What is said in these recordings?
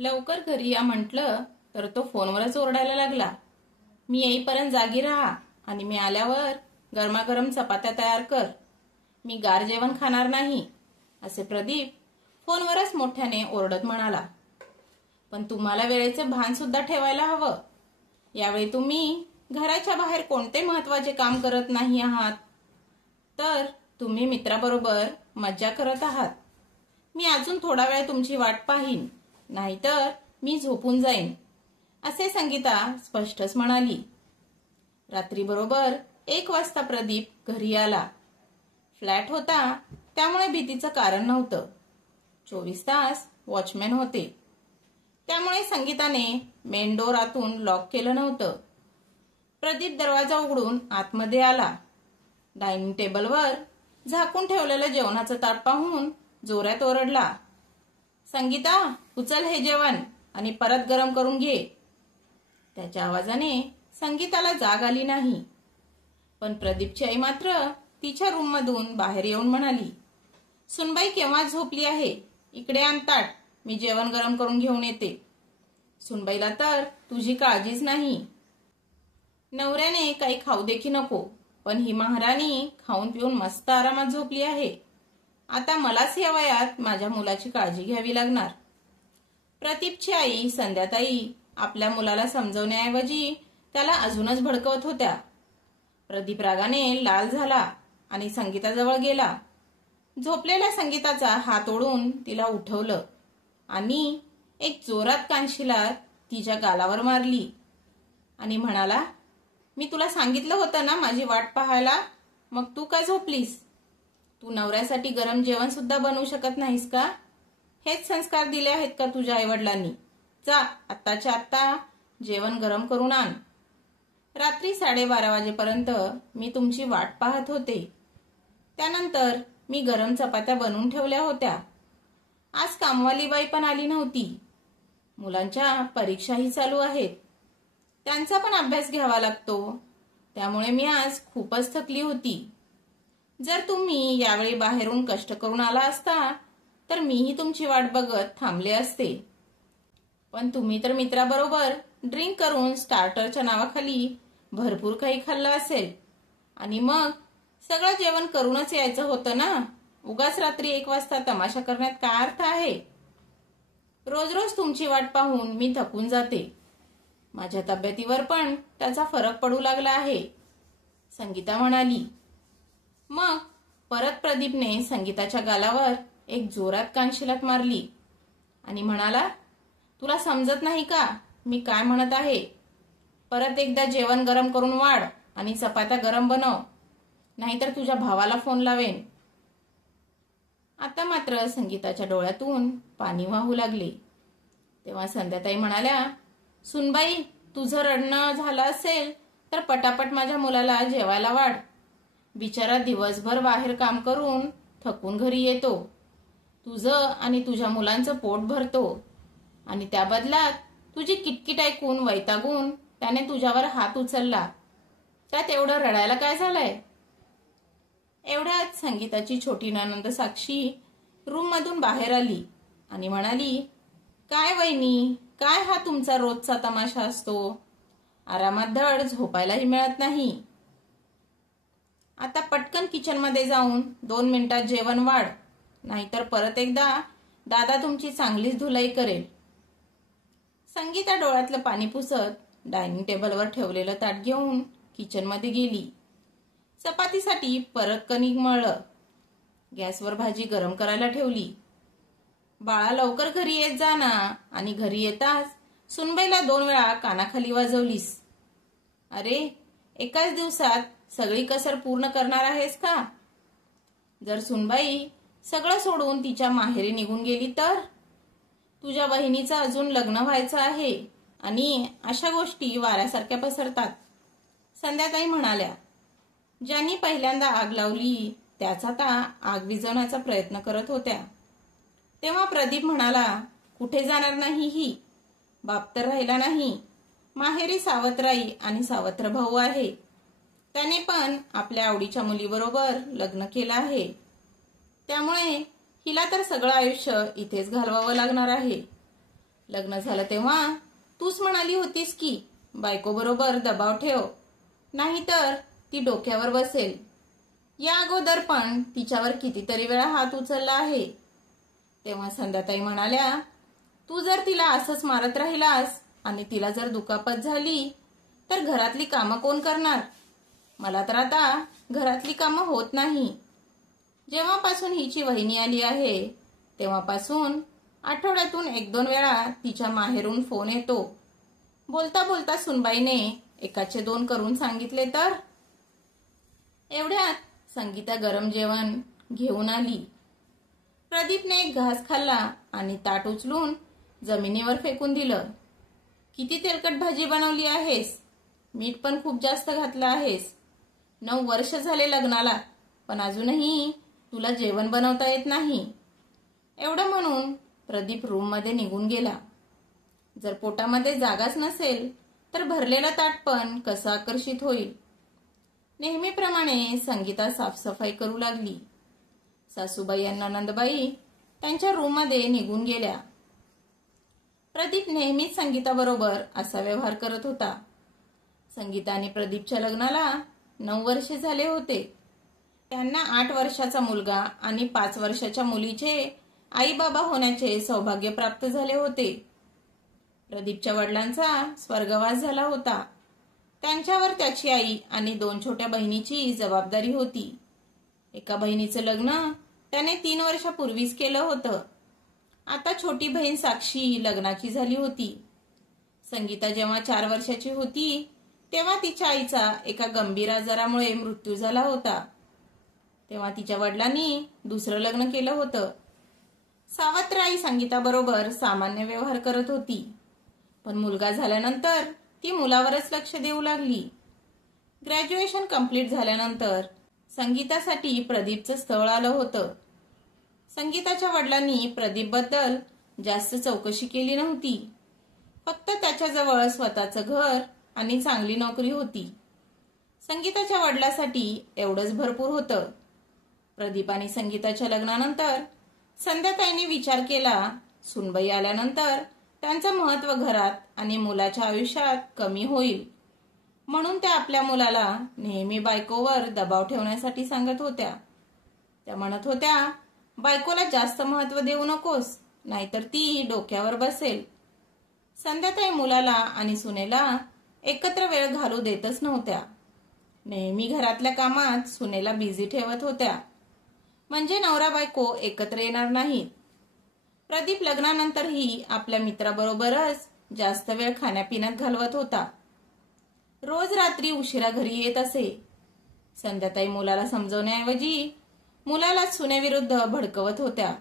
लवकर घरी या म्हटलं तर तो फोनवरच ओरडायला लागला. मी येईपर्यंत जागी राहा आणि मी आल्यावर गरमागरम चपात्या तयार कर. मी गार जेवण खाणार नाही, असे प्रदीप फोनवरच मोठ्याने ओरडत म्हणाला. पण तुम्हाला वेळेचे भान सुद्धा ठेवायला हवं. यावेळी तुम्ही घराच्या बाहेर कोणते महत्वाचे काम करत नाही आहात, तर तुम्ही मित्राबरोबर मज्जा करत आहात. मी अजून थोडा वेळ तुमची वाट पाहीन, नाहीतर मी झोपून जाईन, असे संगीता स्पष्टच म्हणाली. रात्री बरोबर 1 वाजता प्रदीप घरी आला. फ्लॅट होता त्यामुळे भीतीचं कारण नव्हतं. 24 तास वॉचमॅन होते, त्यामुळे संगीताने मेन डोर आतून लॉक केलं नव्हतं. प्रदीप दरवाजा उघडून आतमध्ये आला. डायनिंग टेबलवर झाकून ठेवलेलं जेवणाचं ताट पाहून जोरात ओरडला. संगीता, उचल हे जेवण आणि परत गरम करून घे. त्याच्या आवाजाने संगीताला जाग आली नाही, पण प्रदीपची आई मात्र तिच्या रूममधून बाहेर येऊन म्हणाली, सुनबाई केव्हा झोपली आहे, इकडे आण ताट, मी जेवण गरम करून घेऊन येते. सुनबाईला तर तुझी काळजीच नाही. नवऱ्याने काही खाऊ दे की नको, पण ही महाराणी खाऊन पिऊन मस्त आरामात झोपली आहे. आता मलाच या वयात माझ्या मुलाची काळजी घ्यावी लागणार. प्रदीपची आई संध्याताई आपल्या मुलाला समजवण्याऐवजी त्याला अजूनच भडकवत होत्या. प्रदीप रागाने लाल झाला आणि संगीताजवळ गेला. झोपलेल्या संगीताचा हात ओढून तिला उठवलं आणि एक जोरात कानशिलात तिच्या गालावर मारली आणि म्हणाला, मी तुला सांगितलं होतं ना माझी वाट पाहायला, मग तू काय झोपलीस? तू नवऱ्यासाठी गरम जेवण सुद्धा बनवू शकत नाहीस का? हेच संस्कार दिले आहेत का तुझ्या आईवडिलांनी? जा आत्ताच्या आत्ता जेवण गरम करून आण. रात्री 12:30 वाजेपर्यंत मी तुमची वाट पाहत होते. त्यानंतर मी गरम चपात्या बनवून ठेवल्या होत्या. आज कामवाली बाई पण आली नव्हती. मुलांच्या परीक्षाही चालू आहेत, त्यांचा पण अभ्यास घ्यावा लागतो, त्यामुळे मी आज खूपच थकली होती. जर तुम्ही यावेळी बाहेरून कष्ट करून आला असता तर मीही तुमची वाट बघत थांबले असते. पण तुम्ही तर मित्राबरोबर ड्रिंक करून स्टार्टरच्या नावाखाली भरपूर काही खाल्लं असेल आणि मग सगळं जेवण करूनच यायचं होतं ना. उगाच रात्री 1 वाजता तमाशा करण्यात काय अर्थ आहे? रोज रोज तुमची वाट पाहून मी थकून जाते. माझ्या तब्येतीवर पण त्याचा फरक पडू लागला आहे, संगीता म्हणाली. मग परत प्रदीपने संगीताच्या गालावर एक जोरात कानशिलात मारली आणि म्हणाला, तुला समजत नाही का मी काय म्हणत आहे? परत एकदा जेवण गरम करून वाढ आणि चपात्या गरम बनव, नाहीतर तुझ्या भावाला फोन लावेन. आता मात्र संगीताच्या डोळ्यातून पाणी वाहू लागले. तेव्हा संध्याताई म्हणाल्या, सुनबाई, तुझं रडणं झालं असेल तर पटापट माझ्या मुलाला जेवायला वाढ. बिचारा दिवसभर बाहेर काम करून थकून घरी येतो. तुझं आणि तुझ्या मुलांचं पोट भरतो आणि त्या बदलात तुझी किटकिट ऐकून वैतागून त्याने तुझ्यावर हात उचलला. त्यात एवढं रडायला काय झालंय? एवढ्यात संगीताची छोटी नणंद साक्षी रूममधून बाहेर आली आणि म्हणाली, काय वहिनी, काय हा तुमचा रोजचा तमाशा असतो? आरामात धड झोपायलाही मिळत नाही. आता पटकन किचनमध्ये जाऊन 2 मिनिटात जेवण वाढ, नाहीतर परत एकदा दादा तुमची चांगलीच धुलाई करेल. संगीता डोळ्यातलं पाणी पुसत डायनिंग टेबलवर ठेवलेलं ताट घेऊन किचनमध्ये गेली. चपातीसाठी परत कणिक मळलं. गॅसवर भाजी गरम करायला ठेवली. बाळा, लवकर घरी येत जा ना. आणि घरी येताच सुनबाईला 2 वेळा कानाखाली वाजवलीस. अरे, एकाच दिवसात सगळी कसर पूर्ण करणार आहेस का? जर सुनबाई सगळं सोडून तिच्या माहेरी निघून गेली तर? तुझ्या बहिणीचं अजून लग्न व्हायचं आहे आणि अशा गोष्टी वाऱ्यासारख्या पसरतात, संध्याताई म्हणाल्या. ज्यांनी पहिल्यांदा आग लावली त्याच आता आग विझवण्याचा प्रयत्न करत होत्या. तेव्हा प्रदीप म्हणाला, कुठे जाणार नाही ही? बाप तर राहिला नाही. माहेरी सावत्राई आणि सावत्र भाऊ आहे. त्याने पण आपल्या आवडीच्या मुलीबरोबर लग्न केलं आहे. त्यामुळे हिला तर सगळं आयुष्य इथेच घालवावं लागणार आहे. लग्न झालं तेव्हा तूच म्हणाली होतीस की बायको बरोबर दबाव ठेव, नाहीतर ती डोक्यावर बसेल. या अगोदर पण तिच्यावर कितीतरी वेळा हात उचलला आहे. तेव्हा संध्याताई म्हणाल्या, तू जर तिला असंच मारत राहिलास आणि तिला जर दुखापत झाली तर घरातली कामं कोण करणार? मला तर आता घरातली कामं होत नाही. जेव्हापासून हिची वहिनी आली आहे तेव्हापासून आठवड्यातून 1-2 वेळा तिच्या माहेरून फोन येतो. बोलता बोलता सुनबाईने 1चे 2 करून सांगितले तर. एवढ्यात संगीता गरम जेवण घेऊन आली. प्रदीपने एक घास खाल्ला आणि ताट उचलून जमिनीवर फेकून दिलं. किती तेलकट भाजी बनवली आहेस, मीठ पण खूप जास्त घातलं आहेस. 9 वर्ष झाले लग्नाला, पण अजूनही तुला जेवण बनवता येत नाही. एवढं म्हणून प्रदीप रूममध्ये निघून गेला. जर पोटामध्ये जागाच नसेल तर भरलेलं ताट पण कसं आकर्षित होईल. नेहमीप्रमाणे संगीता साफसफाई करू लागली. सासूबाई आणि नंदबाई त्यांच्या रूममध्ये निघून गेल्या. प्रदीप नेहमीच संगीताबरोबर असा व्यवहार करत होता. संगीता आणि प्रदीपच्या लग्नाला 9 वर्षे झाले होते. त्यांना 8 वर्षाचा मुलगा आणि 5 वर्षाच्या मुलीचे आई बाबा होण्याचे सौभाग्य प्राप्त झाले होते. प्रदीपच्या वडिलांचा स्वर्गवास झाला होता. त्यांच्यावर त्याची आई आणि 2 छोट्या बहिणीची जबाबदारी होती. एका बहिणीचं लग्न त्याने 3 वर्षापूर्वीच केलं होतं. आता छोटी बहीण साक्षी लग्नाची झाली होती. संगीता जेव्हा 4 वर्षाची होती तेव्हा तिच्या आईचा एका गंभीर आजारामुळे मृत्यू झाला होता. तेव्हा तिच्या वडिलांनी दुसरं लग्न केलं होतं. सावत्र आई संगीताबरोबर सामान्य व्यवहार करत होती, पण मुलगा झाल्यानंतर ती मुलावरच लक्ष देऊ लागली. ग्रॅज्युएशन कंप्लीट झाल्यानंतर संगीतासाठी प्रदीपचं स्थळ आलं होतं. संगीताच्या वडिलांनी प्रदीपबद्दल जास्त चौकशी केली नव्हती. फक्त त्याच्याजवळ स्वतःचं घर आणि चांगली नोकरी होती. संगीताच्या वडिलांसाठी एवढंच भरपूर होतं. प्रदीप आणि संगीताच्या लग्नानंतर संध्याताईंनी विचार केला, सुनबाई आल्यानंतर त्यांचं महत्त्व घरात आणि मुलाच्या आयुष्यात कमी होईल. म्हणून त्या आपल्या मुलाला नेहमी बायकोवर दबाव ठेवण्यासाठी सांगत होत्या. त्या म्हणत होत्या, बायकोला जास्त महत्त्व देऊ नकोस, नाहीतर ती डोक्यावर बसेल. संध्याताई मुलाला आणि सुनेला एकत्र वेळ घालू देतच नव्हत्या. नेहमी घरातल्या कामात सुनेला बिझी ठेवत होत्या, म्हणजे नवरा बायको एकत्र येणार नाहीत. प्रदीप लग्नानंतरही आपल्या मित्राबरोबरच जास्त वेळ खाण्यापिण्यात घालवत होता. रोज रात्री उशिरा घरी येत असे. संध्याताई मुलाला समजवण्याऐवजी मुलाला सुनेविरुद्ध भडकवत होत्या.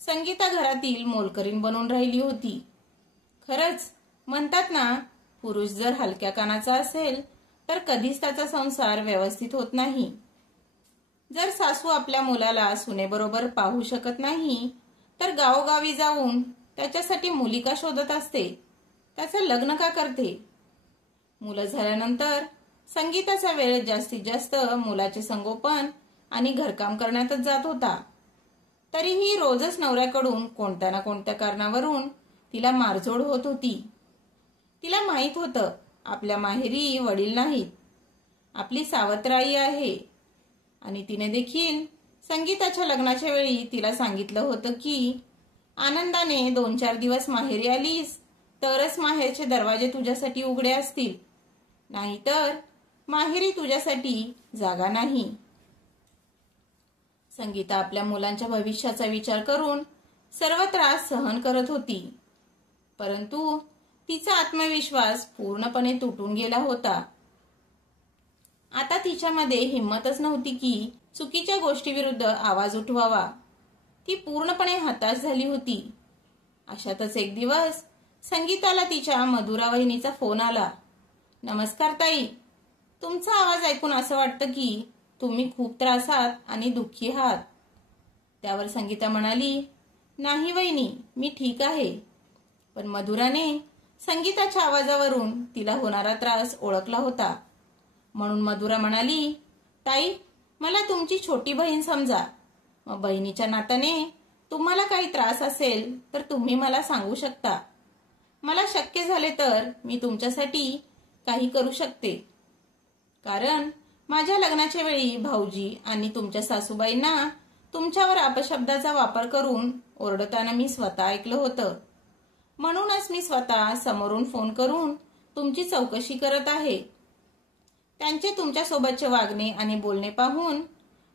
संगीता घरातील मोलकरीण बनून राहिली होती. खरंच म्हणतात ना, पुरुष जर हलक्या कानाचा असेल तर कधीच त्याचा संसार व्यवस्थित होत नाही. जर सासू आपल्या मुलाला सुनेबरोबर पाहू शकत नाही तर गावोगावी जाऊन त्याच्यासाठी मुली का शोधत असते, त्याचं लग्न का करते. मुलं झाल्यानंतर संगीताचा वेळ जास्तीत जास्त मुलाचे संगोपन आणि घरकाम करण्यातच जात होता. तरीही रोजच नवऱ्याकडून कोणत्या ना कोणत्या कारणावरून तिला मारझोड होत होती. तिला माहित होतं, आपल्या माहेरी वडील नाहीत, आपली सावत्र आई आहे. आणि तिने देखील संगीताच्या लग्नाच्या वेळी तिला सांगितलं होतं की आनंदाने 2-4 दिवस माहेरी आलीस तरच माहेरचे दरवाजे तुझ्यासाठी उघडे असतील, नाहीतर माहेरी तुझ्यासाठी जागा नाही. संगीता आपल्या मुलांच्या भविष्याचा विचार करून सर्व त्रास सहन करत होती. परंतु तिचा आत्मविश्वास पूर्णपणे तुटून गेला होता. आता तिच्यामध्ये हिंमतच नव्हती की चुकीच्या गोष्टीविरुद्ध आवाज उठवावा. ती पूर्णपणे हताश झाली होती. अशातच एक दिवस संगीताला तिच्या मधुरा वहिनीचा फोन आला. नमस्कार ताई, तुमचा आवाज ऐकून असं वाटतं की तुम्ही खूप त्रासात आणि दुःखी आहात. त्यावर संगीता म्हणाली, नाही वहिनी, मी ठीक आहे. पण मधुराने संगीताच्या आवाजावरून तिला होणारा त्रास ओळखला होता. म्हणून मधुरा म्हणाली, ताई, मला तुमची छोटी बहीण समजा. मग बहिणीच्या नात्याने तुम्हाला काही त्रास असेल तर तुम्ही मला सांगू शकता. मला शक्य झाले तर मी तुमच्यासाठी काही करू शकते. कारण माझ्या लग्नाच्या वेळी भाऊजी आणि तुमच्या सासूबाईंना तुमच्यावर अपशब्दाचा वापर करून ओरडताना मी स्वतः ऐकलं होतं. म्हणूनच मी स्वतः समोरून फोन करून तुमची चौकशी करत आहे. त्यांचे तुमच्यासोबतचे वागणे आणि बोलणे पाहून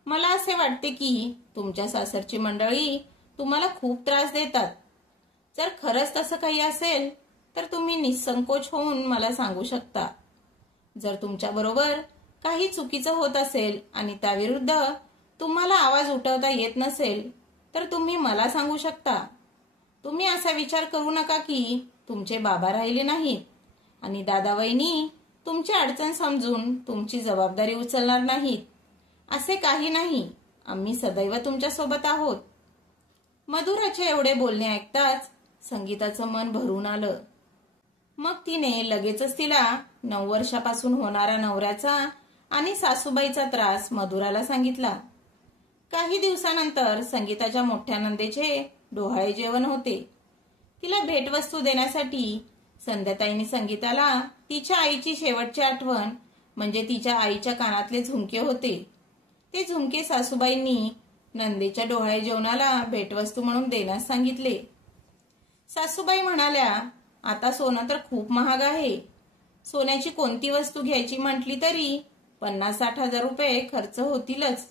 मला असे वाटते की तुमच्या सासरची मंडळी तुम्हाला खूप त्रास देतात. जर खरंच तसं काही असेल तर तुम्ही निसंकोच होऊन मला सांगू शकता. जर तुमच्याबरोबर काही चुकीचं होत असेल आणि त्याविरुद्ध तुम्हाला आवाज उठवता येत नसेल तर तुम्ही मला सांगू शकता. तुम्ही असा विचार करू नका की तुमचे बाबा राहिले नाहीत आणि दादा वहिनी तुमची अडचण समजून तुमची जबाबदारी उचलणार नाहीत. असे काही नाही. आम्ही सदैव तुमच्या सोबत आहोत. मधुराचे एवढे बोलणे ऐकताच संगीताचं मन भरून आलं. मग तिने लगेचच तिला 9 वर्षापासून होणारा नवऱ्याचा आणि सासूबाईचा त्रास मधुराला सांगितला. काही दिवसानंतर संगीताच्या मोठ्या नंदेचे डोहाळे जेवण होते. तिला भेटवस्तू देण्यासाठी संध्याताईंनी संगीताला तिच्या आईची शेवटची आठवण म्हणजे तिच्या आईच्या कानातले झुमके होते. ते झुमके सासूबाईंनी नंदेच्या डोहाळे जेवणाला भेटवस्तू म्हणून देण्यास सांगितले. सासूबाई म्हणाल्या, आता सोनं तर खूप महाग आहे. सोन्याची कोणती वस्तू घ्यायची म्हटली तरी 50-60 हजार रुपये खर्च होतीलच.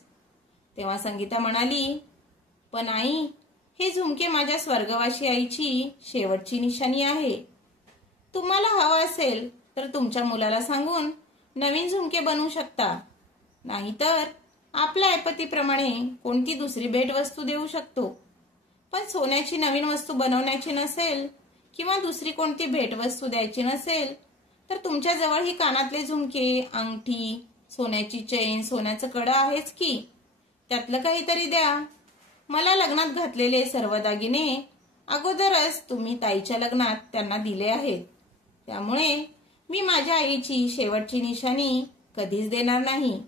तेव्हा संगीता म्हणाली, पण आई, हे झुमके माझ्या स्वर्गवासी आईची शेवटची निशाणी आहे. तुम्हाला हवं असेल तर तुमच्या मुलाला सांगून नवीन झुमके बनवू शकता. नाहीतर आपल्या ऐपतीप्रमाणे कोणती दुसरी भेटवस्तू देऊ शकतो. पण सोन्याची नवीन वस्तू बनवण्याची नसेल किंवा दुसरी कोणती भेटवस्तू द्यायची नसेल तर तुमच्या जवळ ही कानातले झुमके, अंगठी, सोन्याची चेन, सोन्याचं कडा आहेच की. त्यातलं काहीतरी द्या. मला लग्नात घातलेले सर्व दागिने अगोदरच तुम्ही ताईच्या लग्नात त्यांना दिले आहेत. त्यामुळे मी माझ्या आईची शेवटची निशाणी कधीच देणार नाही,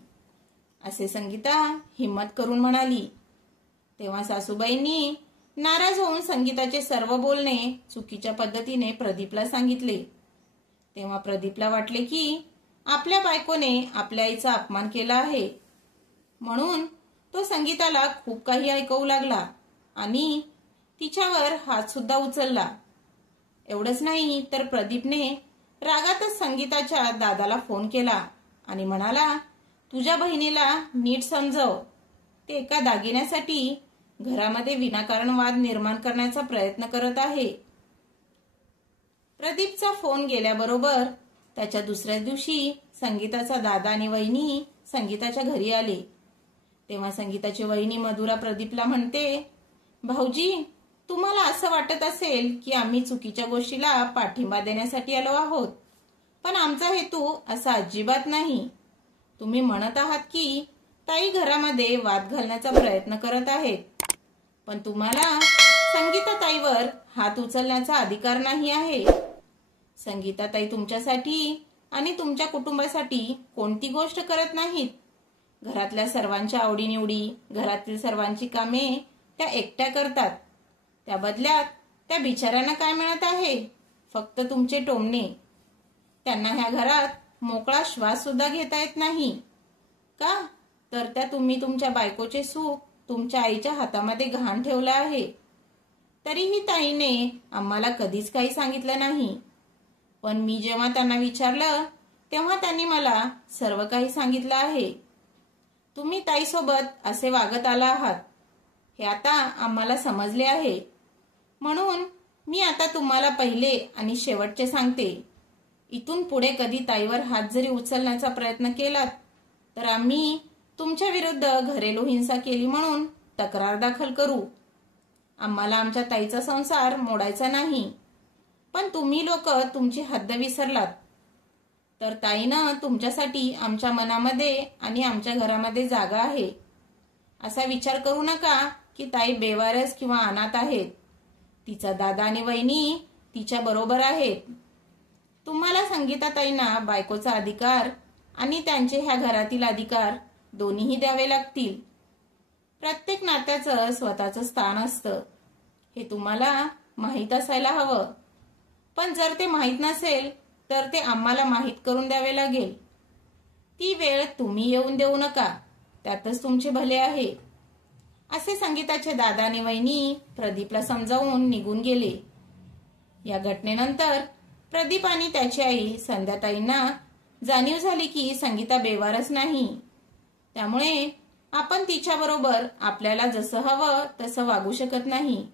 असे संगीता हिम्मत करून म्हणाली. तेव्हा सासूबाईंनी नाराज होऊन संगीताचे सर्व बोलणे चुकीच्या पद्धतीने प्रदीपला सांगितले. तेव्हा प्रदीपला वाटले की आपल्या बायकोने आपल्या आईचा अपमान केला आहे. म्हणून तो संगीताला खूप काही ऐकवू लागला आणि तिच्यावर हात सुद्धा उचलला. एवढंच नाही तर प्रदीपने रागातच संगीताच्या दादाला फोन केला आणि म्हणाला, तुझ्या बहिणीला नीट समजव. ते एका दागिन्यासाठी घरामध्ये विनाकारण वाद निर्माण करण्याचा प्रयत्न करत आहे. प्रदीपचा फोन गेल्याबरोबर त्याच्या दुसऱ्या दिवशी संगीताचा दादा आणि वहिनी संगीताच्या घरी आले. तेव्हा संगीताची वहिनी मधुरा प्रदीपला म्हणते, भाऊजी, तुम्हाला असं वाटत असेल की आम्ही चुकीच्या गोष्टीला पाठिंबा देण्यासाठी आलो आहोत, पण आमचा हेतू असा अजिबात नाही. तुम्ही म्हणत आहात की ताई घरामध्ये वाद घालण्याचा प्रयत्न करत आहेत, पण तुम्हाला संगीताताईवर हात उचलण्याचा अधिकार नाही आहे. संगीताताई तुमच्यासाठी आणि तुमच्या कुटुंबासाठी कोणती गोष्ट करत नाहीत. घरातल्या सर्वांच्या आवडीनिवडी, घरातील सर्वांची कामे त्या एकट्या करतात. त्या बदल्यात त्या बिचाऱ्यांना काय मिळत आहे? फक्त तुमचे टोमणे. त्यांना ह्या घरात मोकळा श्वास सुद्धा घेता येत नाही. का? तर त्या तुम्ही तुमच्या बायकोचे सुख तुमच्या आईच्या हातामध्ये घाण ठेवलं आहे. तरीही ताईने आम्हाला कधीच काही सांगितलं नाही. पण मी जेव्हा त्यांना विचारलं तेव्हा त्यांनी मला सर्व काही सांगितलं आहे. तुम्ही ताईसोबत असे वागत आला आहात हे आता आम्हाला समजले आहे. म्हणून मी आता तुम्हाला पहिले आणि शेवटचे सांगते, इथून पुढे कधी ताईवर हात जरी उचलण्याचा प्रयत्न केलात तर आम्ही तुमच्या विरुद्ध घरेलू हिंसा केली म्हणून तक्रार दाखल करू. आम्हाला आमच्या ताईचा संसार मोडायचा नाही. पण तुम्ही लोक तुमची हद्द विसरलात. तर ताईनं तुमच्यासाठी आमच्या मनामध्ये आणि आमच्या घरामध्ये जागा आहे. असा विचार करू नका की ताई बेवारस किंवा अनाथ आहेत. तिचा दादा आणि वहिनी तिच्या बरोबर आहेत. तुम्हाला संगीताताईंना बायकोचा अधिकार आणि त्यांचे ह्या घरातील अधिकार दोन्हीही द्यावे लागतील. प्रत्येक नात्याचं स्वतःचं स्थान असतं हे तुम्हाला माहीत असायला हवं. पण जर ते माहीत नसेल तर ते आम्हाला माहीत करून द्यावे लागेल. ती वेळ तुम्ही येऊन देऊ नका, त्यातच तुमचे भले आहे. असे संगीताचे दादा आणि वहिनी प्रदीपला समजावून निघून गेले. या घटनेनंतर प्रदीप आणि त्याची आई संध्याताईंना जाणीव झाली की संगीता बेवारस नाही. त्यामुळे आपण तिच्याबरोबर आपल्याला जसं हवं तसं वागू शकत नाही.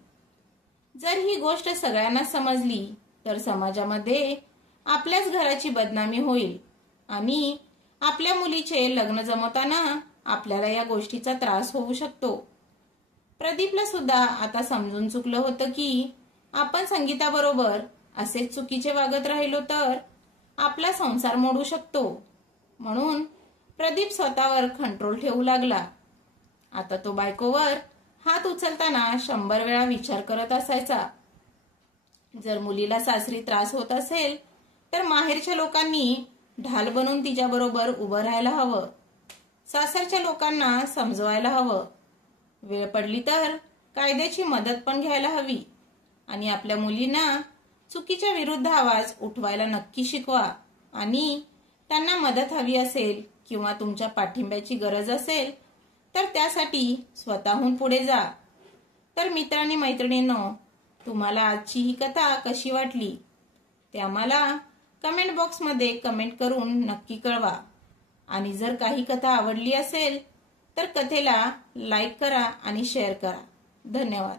जर ही गोष्ट सगळ्यांना समजली तर समाजामध्ये आपल्याच घराची बदनामी होईल आणि आपल्या मुलीचे लग्न जमवताना आपल्याला या गोष्टीचा त्रास होऊ शकतो. प्रदीपला सुद्धा आता समजून चुकलं होतं की आपण संगीताबरोबर असेच चुकीचे वागत राहिलो तर आपला संसार मोडू शकतो. म्हणून प्रदीप स्वतःवर कंट्रोल ठेवू लागला. आता तो बायकोवर हात उचलताना 100 वेळा विचार करत असायचा. जर मुलीला सासरी त्रास होत असेल तर माहेरच्या लोकांनी ढाल बनून तिच्याबरोबर उभं राहायला हवं. सासरच्या लोकांना समजवायला हवं. वेळ पडली तर कायद्याची मदत पण घ्यायला हवी आणि आपल्या मुलींना चुकीच्या विरुद्ध आवाज उठवायला नक्की शिकवा. आणि त्यांना मदत हवी असेल किंवा तुमच्या पाठिंब्याची गरज असेल तर त्यासाठी स्वतःहून पुढे जा. तर मित्रांनी मैत्रिणींनो, तुम्हाला आजची ही कथा कशी वाटली ते आम्हाला कमेंट बॉक्समध्ये कमेंट करून नक्की कळवा. आणि जर काही कथा आवडली असेल तर कथेला लाईक करा आणि शेअर करा. धन्यवाद.